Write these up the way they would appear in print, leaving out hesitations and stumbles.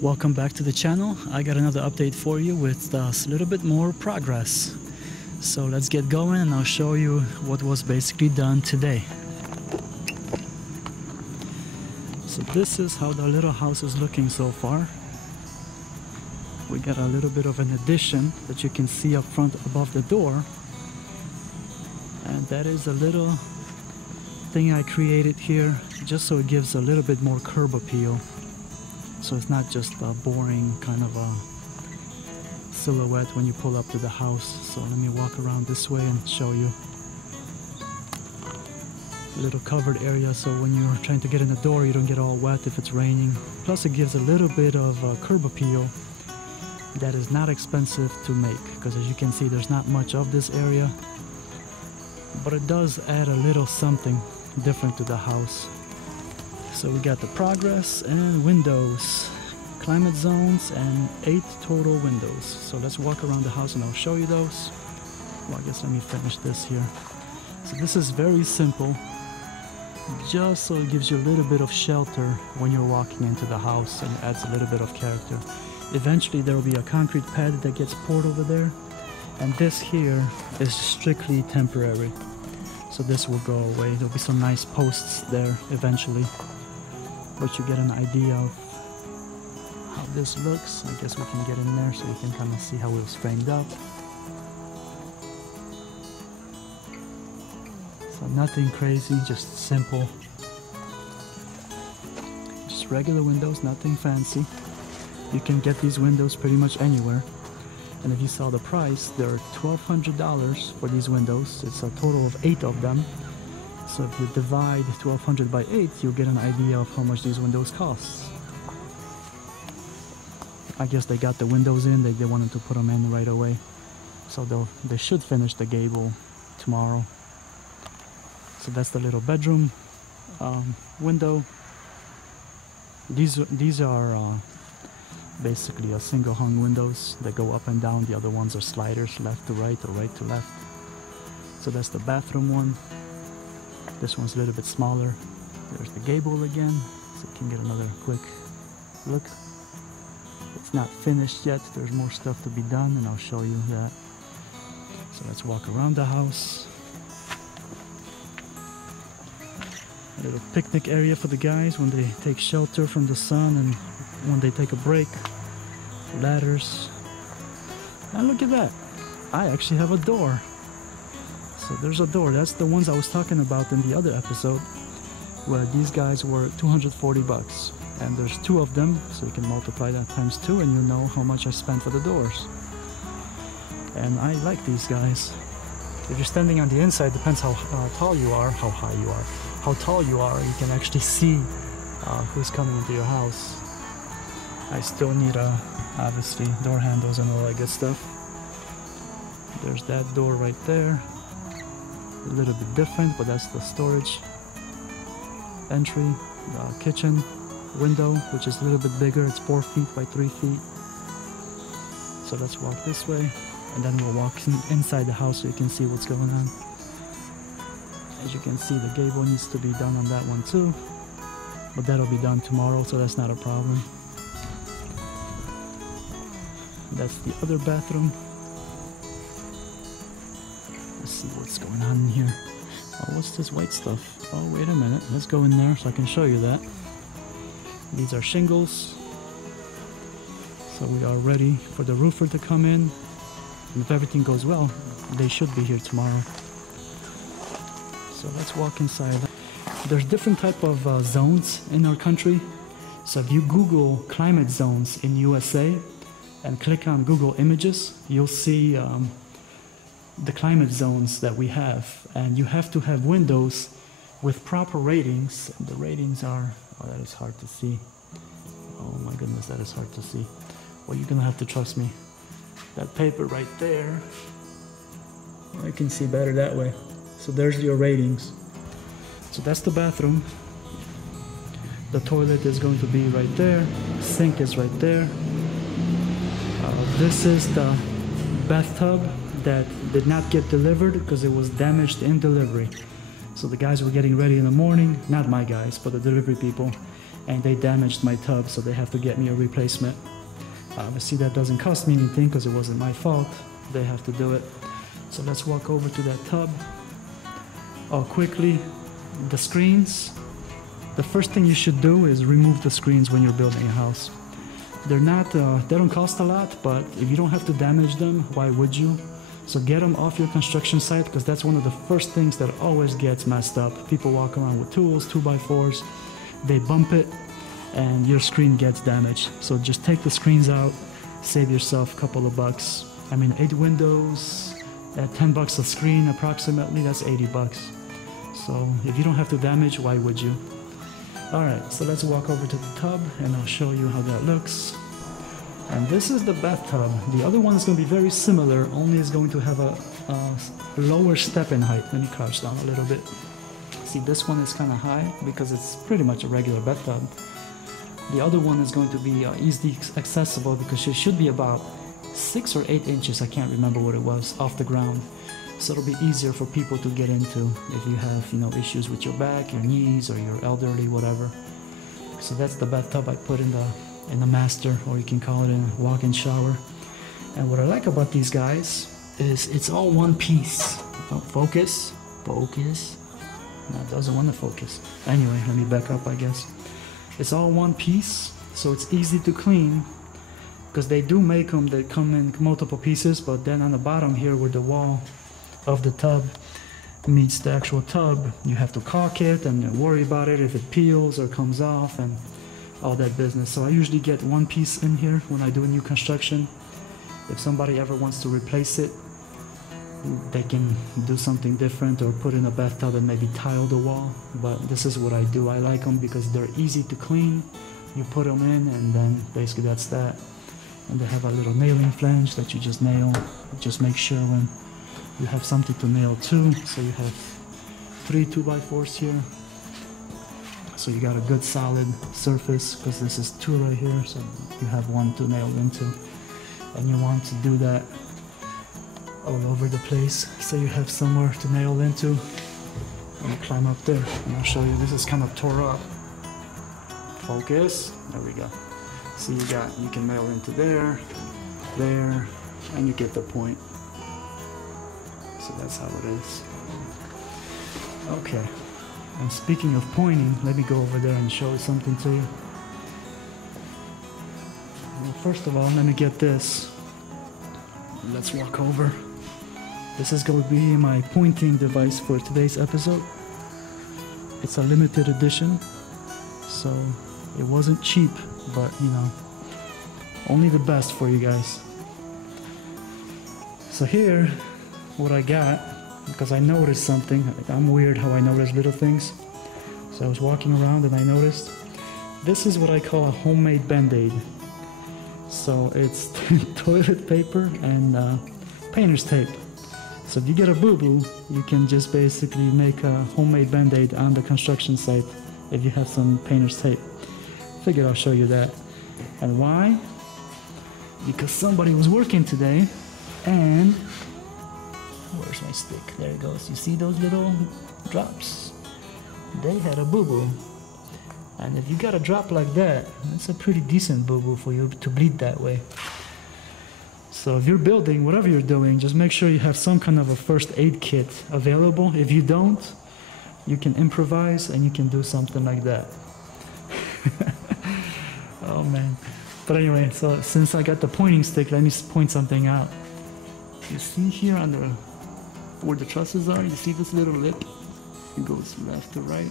Welcome back to the channel. I got another update for you with a little bit more progress. So let's get going and I'll show you what was basically done today. So this is how the little house is looking so far. We got a little bit of an addition that you can see up front above the door. And that is a little thing I created here just so it gives a little bit more curb appeal. So it's not just a boring kind of a silhouette when you pull up to the house. So let me walk around this way and show you. A little covered area so when you're trying to get in the door you don't get all wet if it's raining. Plus it gives a little bit of curb appeal that is not expensive to make, because as you can see there's not much of this area, but it does add a little something different to the house. So we got the progress and windows, climate zones, and 8 total windows. So let's walk around the house and I'll show you those. Well, I guess let me finish this here. So this is very simple, just so it gives you a little bit of shelter when you're walking into the house and adds a little bit of character. Eventually there will be a concrete pad that gets poured over there, and this here is strictly temporary. So this will go away. There'll be some nice posts there eventually, but you get an idea of how this looks. I guess we can get in there so you can kind of see how it was framed up. So nothing crazy, just simple. Just regular windows, nothing fancy. You can get these windows pretty much anywhere. And if you saw the price, they're $1,200 for these windows. It's a total of 8 of them. So if you divide 1,200 by 8, you'll get an idea of how much these windows cost. I guess they got the windows in, they wanted to put them in right away. So they should finish the gable tomorrow. So that's the little bedroom window. These are basically a single hung windows that go up and down. The other ones are sliders, left to right or right to left. So that's the bathroom one. This one's a little bit smaller. There's the gable again, so you can get another quick look. It's not finished yet, there's more stuff to be done and I'll show you that. So let's walk around the house. A little picnic area for the guys when they take shelter from the sun and when they take a break. Ladders. And look at that, I actually have a door. So there's a door. That's the ones I was talking about in the other episode, where these guys were $240, and there's 2 of them, so you can multiply that times 2 and you know how much I spent for the doors. And I like these guys. If you're standing on the inside, depends how tall you are, how high you are, how tall you are, you can actually see who's coming into your house. I still need obviously door handles and all that good stuff. There's that door right there. A little bit different, but that's the storage entry. The kitchen window, which is a little bit bigger. It's 4 feet by 3 feet. So let's walk this way, and then we'll walk inside the house so you can see what's going on. As you can see, the gable needs to be done on that one too, but that'll be done tomorrow, so that's not a problem. That's the other bathroom. Let's see what's going on in here. Oh, what's this white stuff? Oh, wait a minute. Let's go in there so I can show you that. These are shingles. So we are ready for the roofer to come in. And if everything goes well, they should be here tomorrow. So let's walk inside. There's different type of zones in our country. So if you Google climate zones in USA and click on Google Images, you'll see the climate zones that we have, and you have to have windows with proper ratings. And the ratings are, oh, that is hard to see. Oh my goodness, that is hard to see. Well, you're gonna have to trust me. That paper right there, I can see better that way. So there's your ratings. So that's the bathroom. The toilet is going to be right there. Sink is right there. This is the bathtub that did not get delivered because it was damaged in delivery. So the guys were getting ready in the morning, not my guys, but the delivery people, and they damaged my tub, so they have to get me a replacement. Obviously that doesn't cost me anything because it wasn't my fault. They have to do it. So let's walk over to that tub. Oh, quickly, the screens. The first thing you should do is remove the screens when you're building a house. They're not, they don't cost a lot, but if you don't have to damage them, why would you? So get them off your construction site, because that's one of the first things that always gets messed up. People walk around with tools, 2x4s, they bump it, and your screen gets damaged. So just take the screens out, save yourself a couple of bucks. I mean, 8 windows at $10 a screen approximately, that's $80. So if you don't have to damage, why would you? Alright, so let's walk over to the tub and I'll show you how that looks. And this is the bathtub. The other one is going to be very similar, only it's going to have a lower step-in height. Let me crouch down a little bit. See, this one is kind of high because it's pretty much a regular bathtub. The other one is going to be easily accessible because it should be about 6 or 8 inches, I can't remember what it was, off the ground. So it'll be easier for people to get into if you have, you know, issues with your back, your knees, or you're elderly, whatever. So that's the bathtub I put in the master, or you can call it a walk-in shower. And what I like about these guys is it's all one piece. Oh, focus. No, it doesn't want to focus. Anyway, let me back up, I guess. It's all one piece, so it's easy to clean. Because they do make them that come in multiple pieces, but then on the bottom here where the wall of the tub meets the actual tub, you have to caulk it and worry about it if it peels or comes off and all that business. So I usually get one piece in here when I do a new construction. If somebody ever wants to replace it, they can do something different or put in a bathtub and maybe tile the wall. But this is what I do. I like them because they're easy to clean. You put them in and then basically that's that. And they have a little nailing flange that you just nail. Just make sure when you have something to nail to. So you have 3 2x4s here. So you got a good solid surface because this is 2 right here. So you have 1 to nail into. And you want to do that all over the place. So you have somewhere to nail into. I'm gonna climb up there and I'll show you. This is kind of tore up. Focus. There we go. So you can nail into there, and you get the point. So that's how it is. Okay. And speaking of pointing, let me go over there and show something to you. Well, first of all, let me get this. Let's walk over. This is going to be my pointing device for today's episode. It's a limited edition, so it wasn't cheap, but you know, only the best for you guys. So here, what I got, because I noticed something. I'm weird how I notice little things. So I was walking around and I noticed this is what I call a homemade band-aid. So it's toilet paper and painter's tape. So if you get a boo-boo, you can just basically make a homemade band-aid on the construction site if you have some painter's tape. Figured I'll show you that. And why? Because somebody was working today and where's my stick? There it goes. You see those little drops? They had a boo-boo. And if you got a drop like that, that's a pretty decent boo-boo for you to bleed that way. So if you're building, whatever you're doing, just make sure you have some kind of a first aid kit available. If you don't, you can improvise and you can do something like that. Oh man. But anyway, so since I got the pointing stick, let me point something out. You see here on the where the trusses are, you see this little lip? It goes left to right.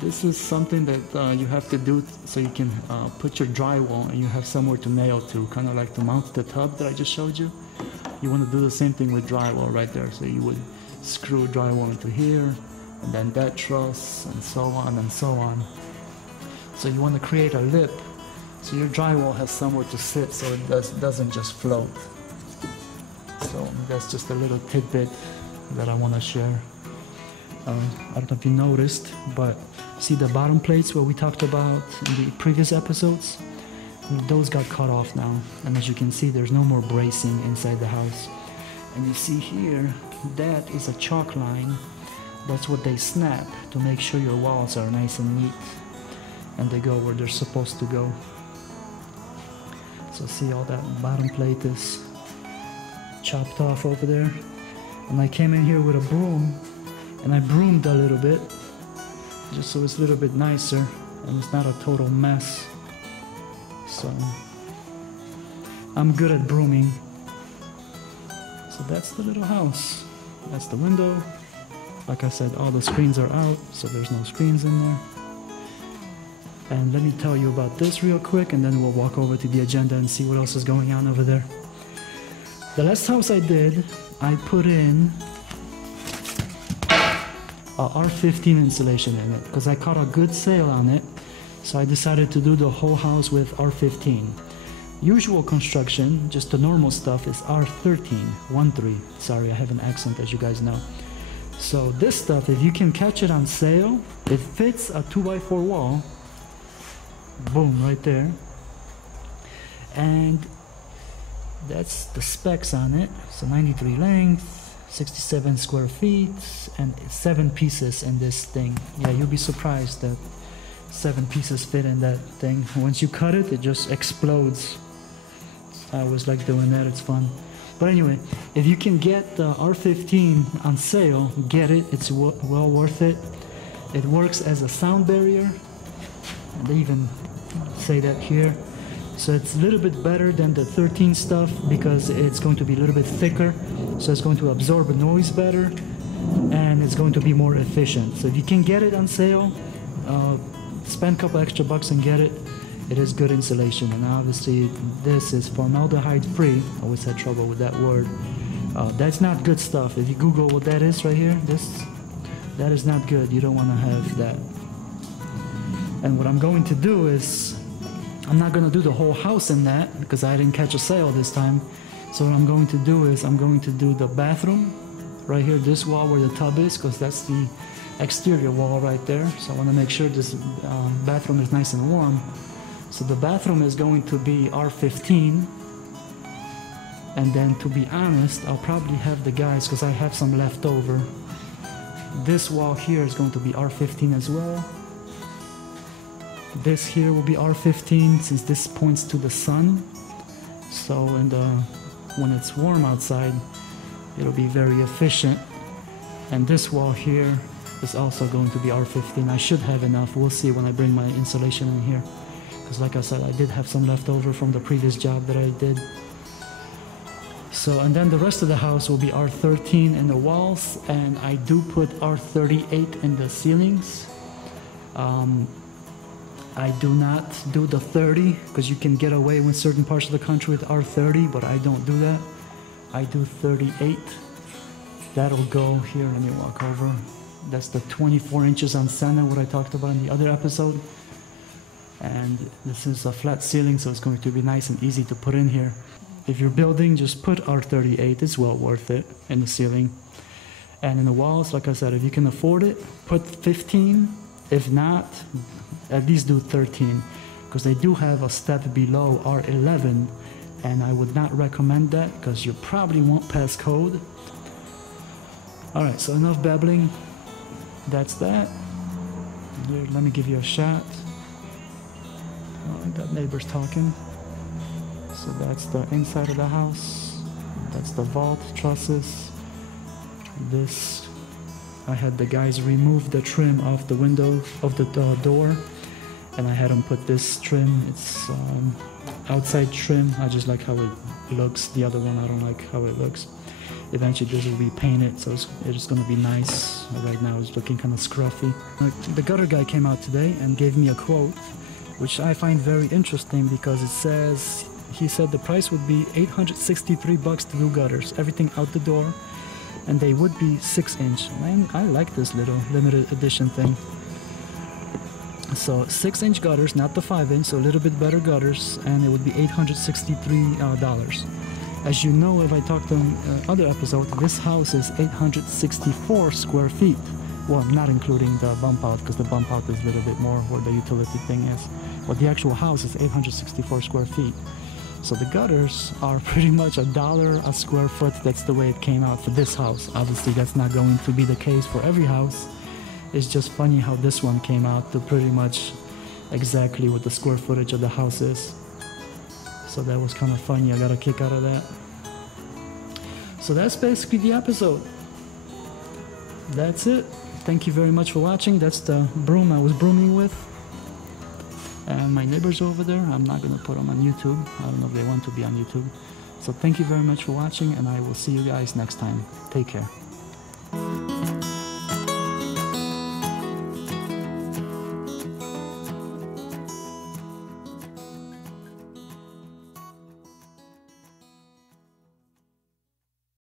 This is something that you have to do so you can put your drywall and you have somewhere to nail to, kind of like to mount the tub that I just showed you. You want to do the same thing with drywall right there. So you would screw drywall into here, and then that truss, and so on and so on. So you want to create a lip so your drywall has somewhere to sit so it doesn't just float. So that's just a little tidbit that I want to share. I don't know if you noticed, but see the bottom plates where we talked about in the previous episodes? Those got cut off now, and as you can see, there's no more bracing inside the house. And you see here, that is a chalk line. That's what they snap to make sure your walls are nice and neat. and they go where they're supposed to go. So see, all that bottom plate is chopped off over there. And I came in here with a broom and I broomed a little bit just so it's a little bit nicer and it's not a total mess. So I'm good at brooming. So that's the little house. That's the window. Like I said, all the screens are out, so there's no screens in there. And let me tell you about this real quick, and then we'll walk over to the agenda and see what else is going on over there. The last house I did, I put in a R15 insulation in it because I caught a good sale on it. So I decided to do the whole house with R15. Usual construction, just the normal stuff, is R13, 1-3. Sorry, I have an accent, as you guys know. So this stuff, if you can catch it on sale, it fits a 2x4 wall. Boom, right there. And that's the specs on it. So 93 length, 67 square feet, and 7 pieces in this thing. Yeah, you'll be surprised that 7 pieces fit in that thing. Once you cut it, it just explodes. I always like doing that, it's fun. But anyway, if you can get the R15 on sale, get it, it's well worth it. It works as a sound barrier. And they even say that here. So it's a little bit better than the 13 stuff because it's going to be a little bit thicker. So it's going to absorb noise better and it's going to be more efficient. So if you can get it on sale, spend a couple extra bucks and get it. It is good insulation, and obviously this is formaldehyde free. I always had trouble with that word. That's not good stuff. If you Google what that is right here, that is not good. You don't want to have that. And what I'm going to do is, I'm not going to do the whole house in that because I didn't catch a sale this time. So what I'm going to do is I'm going to do the bathroom right here, this wall where the tub is, because that's the exterior wall right there. So I want to make sure this bathroom is nice and warm. So the bathroom is going to be R15, and then to be honest, I'll probably have the guys, because I have some left over. This wall here is going to be R15 as well. This here will be R15 since this points to the sun. So when it's warm outside, it'll be very efficient. And this wall here is also going to be R15. I should have enough. We'll see when I bring my insulation in here. Because like I said, I did have some left over from the previous job that I did. So, and then the rest of the house will be R13 in the walls, and I do put R38 in the ceilings. I do not do the 30 because you can get away with certain parts of the country with R30, but I don't do that. I do 38. That'll go here. Let me walk over. That's the 24 inches on center, what I talked about in the other episode. And this is a flat ceiling, so it's going to be nice and easy to put in here. If you're building, just put R38. It's well worth it in the ceiling. And in the walls, like I said, if you can afford it, put 15. If not, at least do 13, because they do have a step below R11, and I would not recommend that because you probably won't pass code. All right, so enough babbling. That's that. Here, let me give you a shot. Oh, that neighbor's talking. So that's the inside of the house. That's the vault trusses. This, I had the guys remove the trim off the window of the door, and I had them put this trim. It's outside trim. I just like how it looks. The other one, I don't like how it looks. Eventually this will be painted, so it's going to be nice. Right now it's looking kind of scruffy. The gutter guy came out today and gave me a quote, which I find very interesting because it says, he said the price would be $863 to do gutters, everything out the door, and they would be 6-inch. Man, I like this little limited edition thing. So 6-inch gutters, not the 5-inch, so a little bit better gutters, and it would be $863. As you know, if I talked on other episode, this house is 864 square feet. Well, not including the bump out, because the bump out is a little bit more where the utility thing is. But the actual house is 864 square feet. So the gutters are pretty much $1 a square foot. That's the way it came out for this house. Obviously, that's not going to be the case for every house. It's just funny how this one came out to pretty much exactly what the square footage of the house is. So that was kind of funny. I got a kick out of that. So that's basically the episode. That's it. Thank you very much for watching. That's the broom I was brooming with. And my neighbors over there, I'm not going to put them on YouTube. I don't know if they want to be on YouTube. So thank you very much for watching, and I will see you guys next time. Take care.